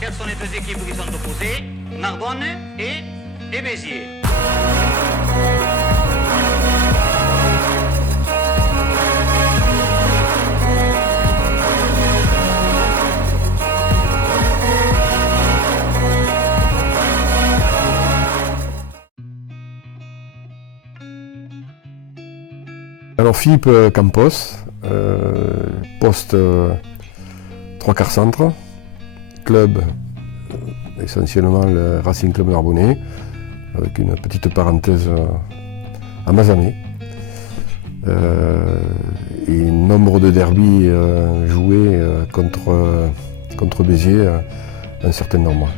quelles sont les deux équipes qui sont opposées? Narbonne et Béziers. Alors Philippe Campos, poste 3/4 centre, club essentiellement le Racing Club Narbonnais, avec une petite parenthèse à Mazamet. Et nombre de derbies joués contre Béziers, un certain nombre.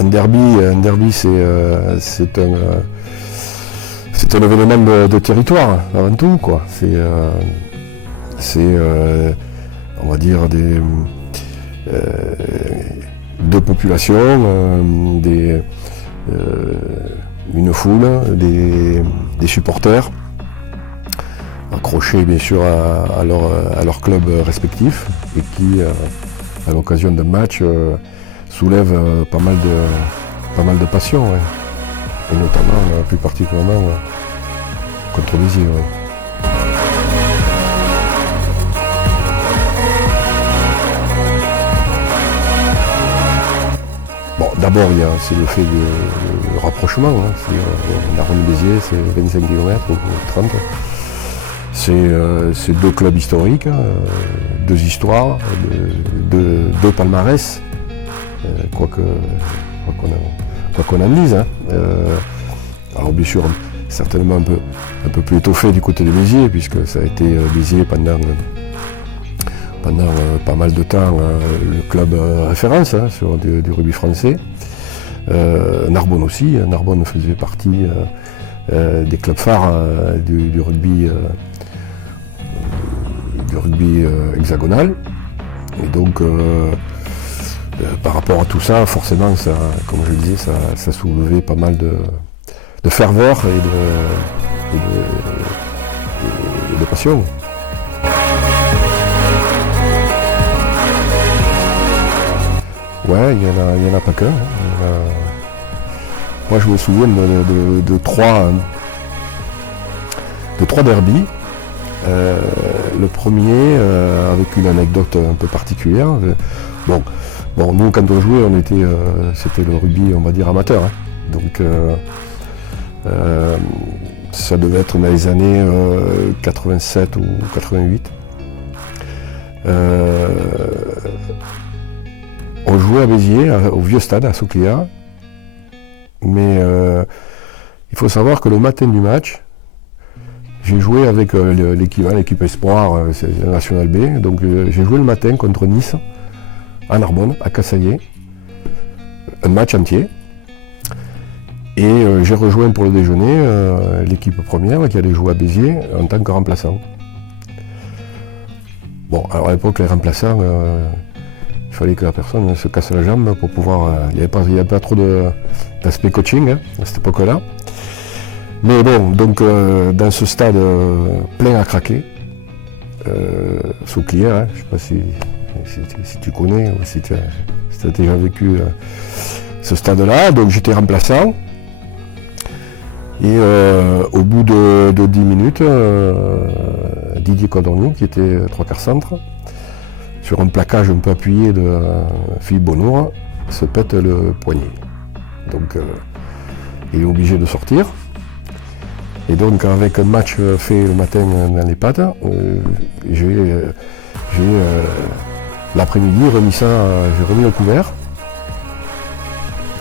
Un derby c'est un événement de territoire avant tout, quoi. C'est on va dire deux populations, une foule, des supporters accrochés bien sûr à leur club respectif et qui à l'occasion d'un match soulève pas mal de passion, ouais. Et notamment, plus particulièrement, contre Béziers. Ouais. Bon, d'abord, c'est le fait du rapprochement, hein. Narbonne-Béziers, c'est 25 km ou 30. C'est deux clubs historiques, deux histoires, deux palmarès. Quoi qu'on en dise. Hein. Alors bien sûr, certainement un peu plus étoffé du côté de Béziers, puisque ça a été Béziers pendant pas mal de temps le club référence sur du rugby français. Narbonne aussi. Narbonne faisait partie des clubs phares du rugby hexagonal. Et donc par rapport à tout ça, forcément, ça, comme je le disais, ça soulevait pas mal de ferveur et de passion. Ouais, il y en a pas qu'un. Moi, je me souviens de trois derbies. Le premier, avec une anecdote un peu particulière. Bon, nous, quand on jouait, c'était le rugby, on va dire, amateur. Hein. Donc, ça devait être dans les années 87 ou 88. On jouait à Béziers, au vieux stade, à Souclia. Mais il faut savoir que le matin du match, j'ai joué avec l'équipe Espoir, c'est la National B. Donc, j'ai joué le matin contre Nice. À Narbonne, à Cassaillet, un match entier. Et j'ai rejoint pour le déjeuner l'équipe première qui allait jouer à Béziers en tant que remplaçant. Bon, alors à l'époque, les remplaçants, il fallait que la personne se casse la jambe pour pouvoir... il n'y avait pas trop d'aspect coaching à cette époque-là. Mais bon, donc dans ce stade plein à craquer, sous Clière, je ne sais pas si tu connais ou si tu as déjà vécu ce stade-là, donc j'étais remplaçant. Et au bout de 10 minutes, Didier Codorniou, qui était 3/4 centre, sur un plaquage un peu appuyé de Philippe Bonnour, se pète le poignet. Donc il est obligé de sortir. Et donc avec un match fait le matin dans les pattes, j'ai l'après-midi j'ai remis le couvert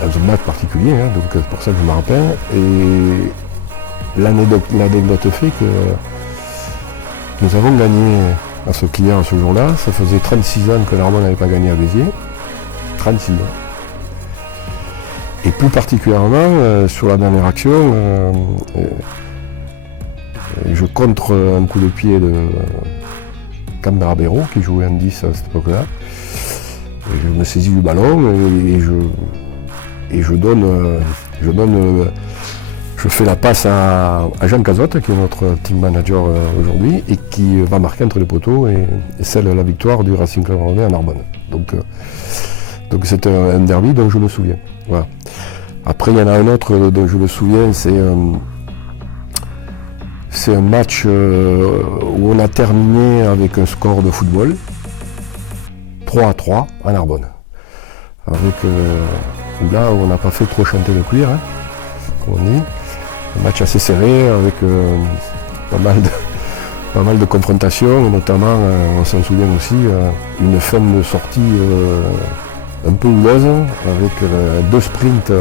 dans un match particulier, hein, donc c'est pour ça que je me rappelle. Et l'anecdote fait que nous avons gagné à ce client ce jour-là. Ça faisait 36 ans que Narbonne n'avait pas gagné à Béziers. 36 ans. Et plus particulièrement, sur la dernière action, je contre un coup de pied de Canberra Béraud, qui jouait en 10 à cette époque-là. Je me saisis du ballon et je donne je fais la passe à Jean Cazotte, qui est notre team manager aujourd'hui, et qui va marquer entre les poteaux et scelle la victoire du Racing Club Rouennais à Narbonne. Donc c'est un derby dont je me souviens. Voilà. Après, il y en a un autre dont je me souviens, c'est un match où on a terminé avec un score de football, 3-3 à Narbonne. Avec, là, on n'a pas fait trop chanter le cuir, hein, comme on dit. Un match assez serré, avec pas mal de confrontations, et notamment, on s'en souvient aussi, une fin de sortie un peu houleuse, avec 2 sprints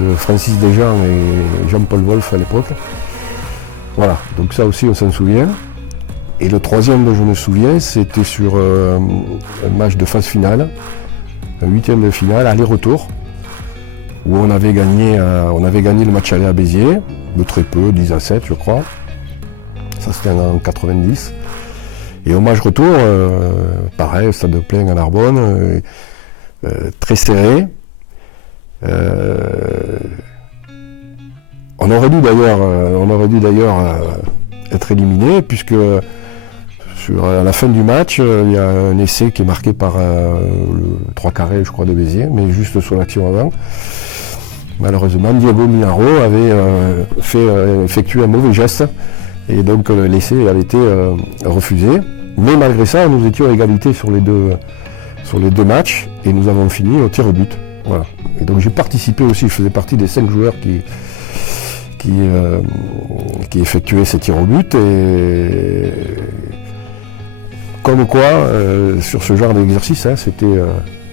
de Francis Desjans et Jean-Paul Wolff à l'époque. Voilà, donc ça aussi on s'en souvient. Et le troisième dont je me souviens, c'était sur un match de phase finale, un 8e de finale, aller-retour, où on avait gagné le match aller à Béziers, de très peu, 10-7 je crois. Ça c'était en 90. Et au match retour, pareil, stade plein à Narbonne, très serré. On aurait dû d'ailleurs être éliminé, puisque à la fin du match, il y a un essai qui est marqué par le 3 carrés, je crois, de Béziers, mais juste sur l'action avant. Malheureusement, Diego Minaro avait effectué un mauvais geste, et donc l'essai avait été refusé. Mais malgré ça, nous étions à égalité sur les deux matchs, et nous avons fini au tir au but. Voilà. Et donc j'ai participé aussi, je faisais partie des 5 joueurs qui effectuaient ces tirs au but, et comme quoi, sur ce genre d'exercice, hein, c'était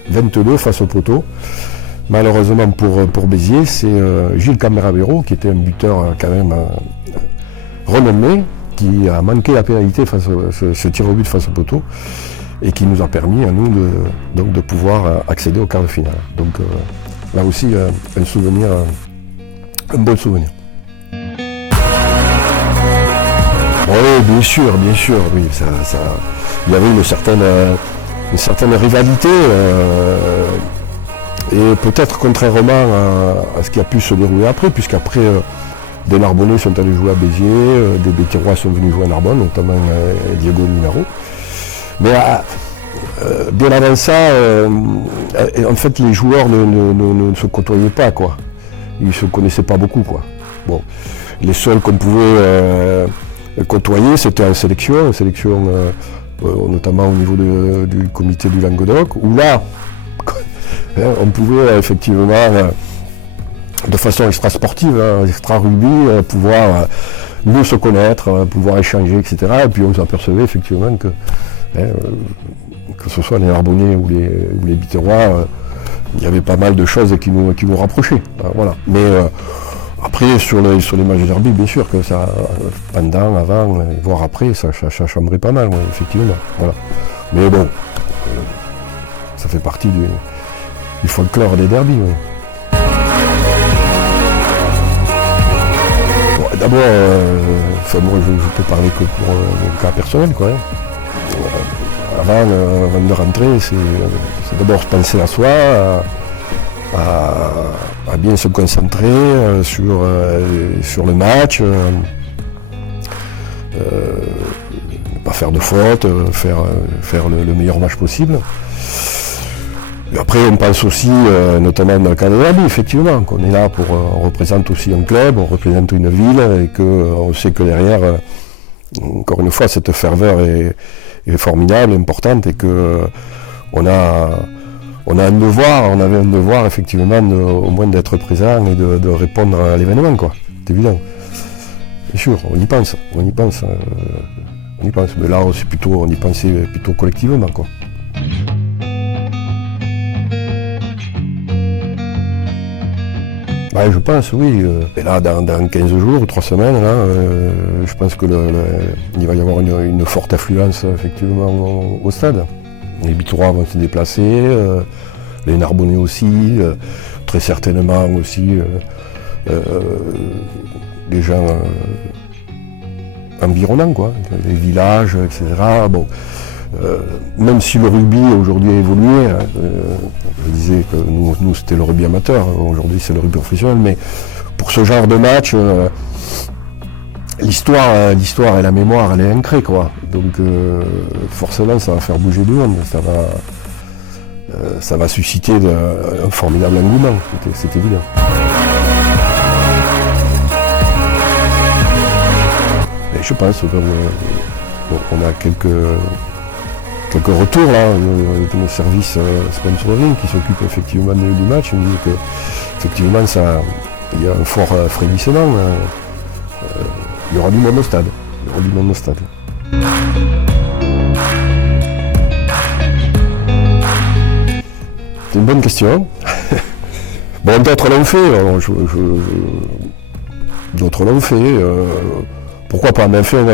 22 face au poteau. Malheureusement pour Béziers, c'est Gilles Camerabero, qui était un buteur quand même renommé, qui a manqué la pénalité face à ce tir au but face au poteau, et qui nous a permis à nous de pouvoir accéder au quart de finale. Donc là aussi, un souvenir, un bon souvenir. Oui, bien sûr, oui, il y avait une certaine rivalité, et peut-être contrairement à ce qui a pu se dérouler après, puisqu'après, des Narbonnais sont allés jouer à Béziers, des Béthirois sont venus jouer à Narbonne, notamment Diego Minaro. Mais bien avant ça, en fait, les joueurs ne se côtoyaient pas, quoi. Ils ne se connaissaient pas beaucoup, quoi. Bon, les seuls qu'on pouvait côtoyer, c'était en sélection, notamment au niveau du comité du Languedoc, où là, on pouvait effectivement, de façon extra-sportive, extra-rugby, pouvoir mieux se connaître, pouvoir échanger, etc. Et puis on s'apercevait effectivement que ce soit les Narbonnais ou les Biterrois, il y avait pas mal de choses qui nous rapprochaient. Voilà. Mais après, sur les matchs de derby, bien sûr que ça, pendant, avant, voire après, ça chambrait pas mal, ouais, effectivement. Voilà. Mais bon, ça fait partie du folklore des derbys. Ouais. Bon, d'abord, moi je peux parler que pour mon cas personnel, quoi. Avant de rentrer, c'est d'abord se penser à soi, à bien se concentrer sur le match, ne pas faire de fautes, faire le meilleur match possible. Et après, on pense aussi, notamment dans le cas de derby, effectivement, qu'on est là on représente aussi un club, on représente une ville, et qu'on sait que derrière, encore une fois, cette ferveur est formidable, importante, et que on avait un devoir effectivement au moins d'être présent et de répondre à l'événement, quoi. C'est évident. Bien sûr, on y pense. Mais là, on y pensait plutôt collectivement, quoi. Ouais, je pense, oui. Et là, dans 15 jours, 3 semaines, là, je pense que il va y avoir une forte affluence, effectivement, au stade. Les Biterrois vont se déplacer, les Narbonnais aussi, très certainement aussi des gens environnants, quoi, les villages, etc. Bon, même si le rugby aujourd'hui a évolué, je disais que nous c'était le rugby amateur, aujourd'hui c'est le rugby professionnel, mais pour ce genre de match, l'histoire et la mémoire, elle est ancrée, quoi. Donc forcément, ça va faire bouger du monde, ça va susciter un formidable engouement, c'est évident. Et je pense qu'on a quelques retours là de nos services sponsoring qui s'occupent effectivement du match. Ils nous disent que effectivement il y a un fort frémissement. Il y aura du monde au stade. C'est une bonne question. Bon, d'autres l'ont fait. D'autres l'ont fait. Pourquoi pas? Mais enfin,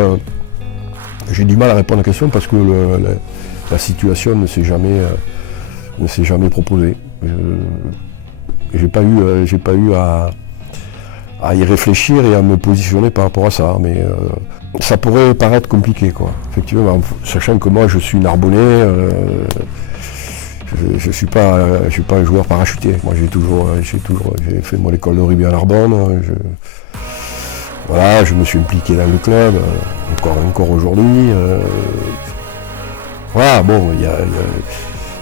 j'ai du mal à répondre à la question parce que la situation ne s'est jamais proposée. J'ai pas eu à y réfléchir et à me positionner par rapport à ça, mais ça pourrait paraître compliqué, quoi. Effectivement, sachant que moi je suis narbonnais, je suis pas un joueur parachuté. Moi j'ai fait mon école de rugby à Narbonne. Voilà, je me suis impliqué dans le club, encore aujourd'hui. Voilà, bon, il y a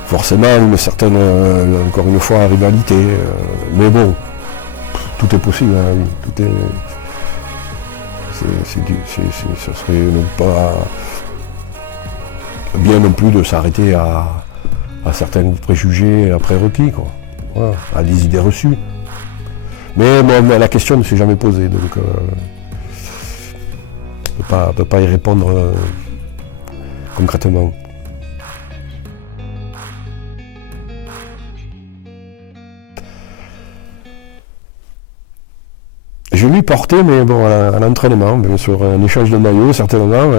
forcément une certaine, encore une fois, rivalité. Mais bon, tout est possible, hein, oui, tout est. Ça serait non pas bien non plus de s'arrêter à certains préjugés prérequis, quoi. Voilà, à des idées reçues. Mais bon, la question ne s'est jamais posée, donc je ne peux pas y répondre concrètement. Je l'ai porté, mais bon, à l'entraînement, sur un échange de maillots, certainement.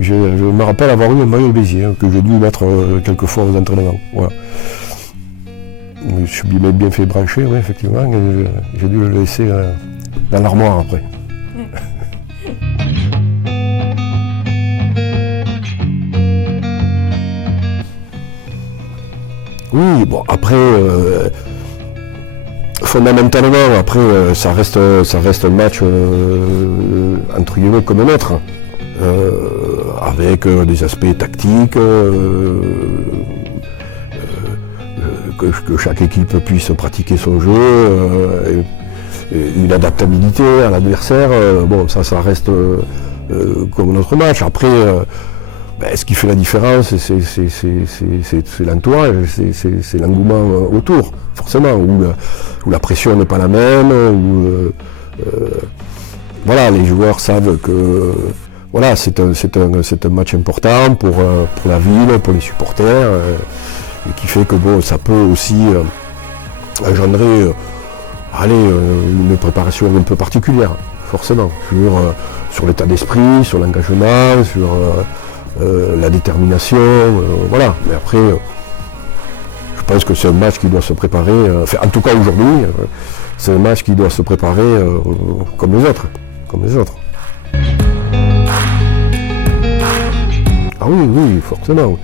Je me rappelle avoir eu un maillot Béziers, que j'ai dû mettre quelques fois aux entraînements. Voilà. Je suis bien fait brancher, oui, effectivement. J'ai dû le laisser dans l'armoire après. Oui, bon, après, fondamentalement, après, ça reste un match, entre guillemets, comme un autre, avec des aspects tactiques, que chaque équipe puisse pratiquer son jeu, une adaptabilité à l'adversaire, bon, ça reste comme notre match. Après, ce qui fait la différence, c'est l'entourage, c'est l'engouement autour, forcément, où la pression n'est pas la même, où voilà, les joueurs savent que voilà, c'est un match important pour la ville, pour les supporters, et qui fait que bon, ça peut aussi engendrer une préparation un peu particulière, forcément, sur l'état d'esprit, sur l'engagement, sur la détermination, voilà. Mais après, je pense que c'est un match qui doit se préparer, en tout cas aujourd'hui, c'est un match qui doit se préparer comme les autres. Ah oui, forcément.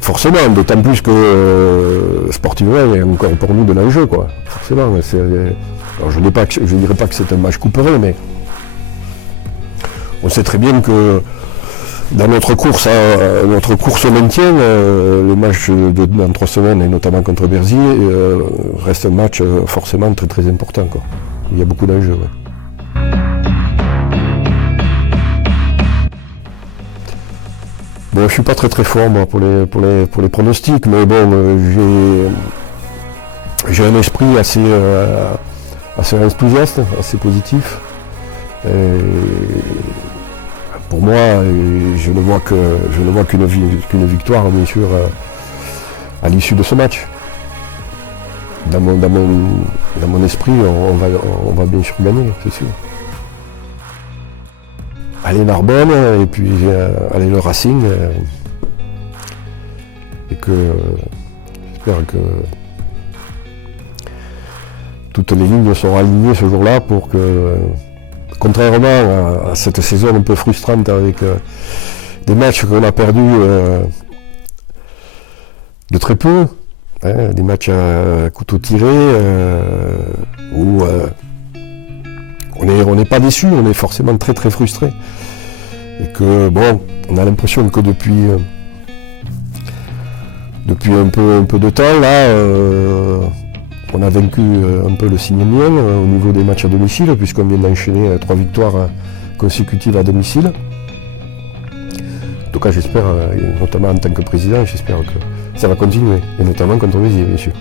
Forcément, d'autant plus que sportivement, il y a encore pour nous de l'enjeu, quoi. Forcément. Alors je ne dirais pas que c'est un match couperé, mais on sait très bien que dans notre course au maintien, le match dans 3 semaines, et notamment contre Berzy, reste un match forcément très très important, quoi. Il y a beaucoup d'enjeux. Ouais. Bon, je suis pas très fort moi pour les pronostics, mais bon, j'ai un esprit assez enthousiaste, assez positif. Et pour moi, je ne vois qu'une victoire, bien sûr, à l'issue de ce match. Dans mon esprit, on va bien sûr gagner, c'est sûr. Allez Narbonne, et puis allez le Racing, et que j'espère que toutes les lignes seront alignées ce jour-là pour que, contrairement à cette saison un peu frustrante avec des matchs qu'on a perdus de très peu, des matchs à couteau tiré, où on n'est pas déçu, on est forcément très très frustré. Et que bon, on a l'impression que depuis un peu de temps, là, on a vaincu un peu le signe mien au niveau des matchs à domicile, puisqu'on vient d'enchaîner 3 victoires consécutives à domicile. En tout cas, j'espère, notamment en tant que président, j'espère que ça va continuer, et notamment contre Béziers, bien sûr.